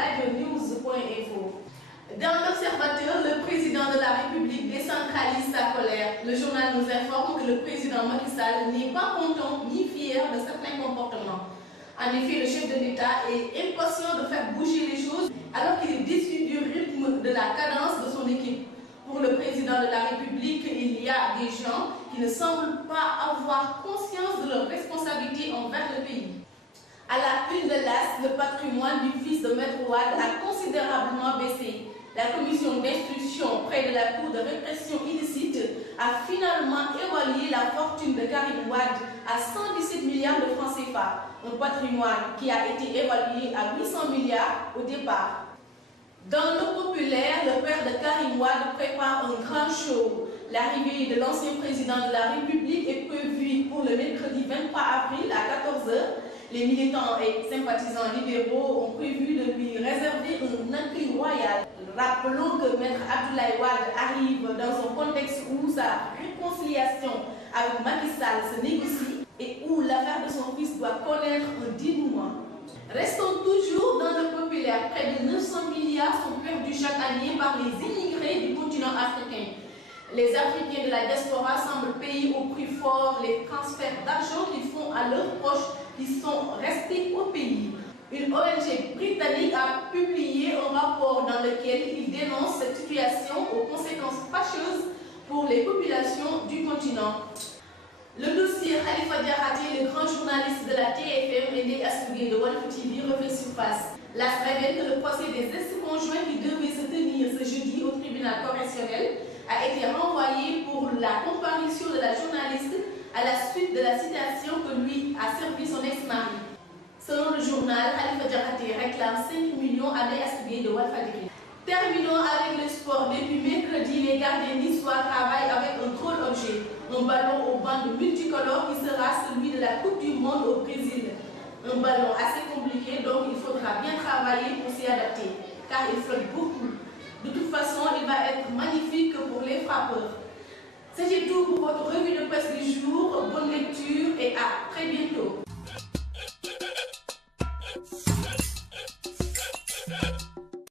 adionews.info. Dans l'Observateur, le président de la République décentralise sa colère. Le journal nous informe que le président Macky Sall n'est pas content ni fier de certains comportements. En effet, le chef de l'État est impatient de faire bouger les choses alors qu'il est déçu du rythme de la cadence de son équipe. Pour le président de la République, il y a des gens qui ne semblent pas avoir conscience de leurs responsabilités envers le pays. À la une de l'AS, le patrimoine du fils de Maître Wade a considérablement baissé. La commission d'instruction près de la Cour de répression illicite a finalement évalué la fortune de Karim Wade à 117 milliards de francs CFA, un patrimoine qui a été évalué à 800 milliards au départ. Dans le populaire, le père de Karim Wade prépare un grand show. L'arrivée de l'ancien président de la République est prévue pour le mercredi 23 avril à 14 h. Les militants et sympathisants libéraux ont prévu de lui réserver un accueil royal. Rappelons que Maître Abdoulaye Wade arrive dans un contexte où sa réconciliation avec Macky Sall se négocie et où l'affaire de son fils doit connaître un dénouement. Restons toujours dans le populaire. Près de 900 milliards sont perdus chaque année par les immigrés du continent africain. Les Africains de la diaspora semblent payer au prix fort les transferts d'argent qu'ils font à leurs proches qui sont restés au pays. Une ONG britannique a publié un rapport dans lequel il dénonce cette situation aux conséquences fâcheuses pour les populations du continent. Le dossier Khalifa Diakhaté, le grand journaliste de la TFM et des Assougé de Walf TV, refait surface. L'AS révèle que le procès des ex-conjoints qui devait se tenir ce jeudi au tribunal correctionnel a été renvoyé pour la comparution de la journaliste à la suite de la citation que lui a servi son ex-mari. Selon le journal, Khalifa Diakhaté réclame 5 millions à des Assougé de Walf TV. Terminons avec le sport. Depuis mercredi, les gardiens niçois travaillent avec un drôle objet, un ballon aux bandes multicolores qui sera celui de la Coupe du Monde au Brésil. Un ballon assez compliqué, donc il faudra bien travailler pour s'y adapter, car il flotte beaucoup. De toute façon, il va être magnifique pour les frappeurs. C'était tout pour votre revue de presse du jour. Bonne lecture et à très bientôt.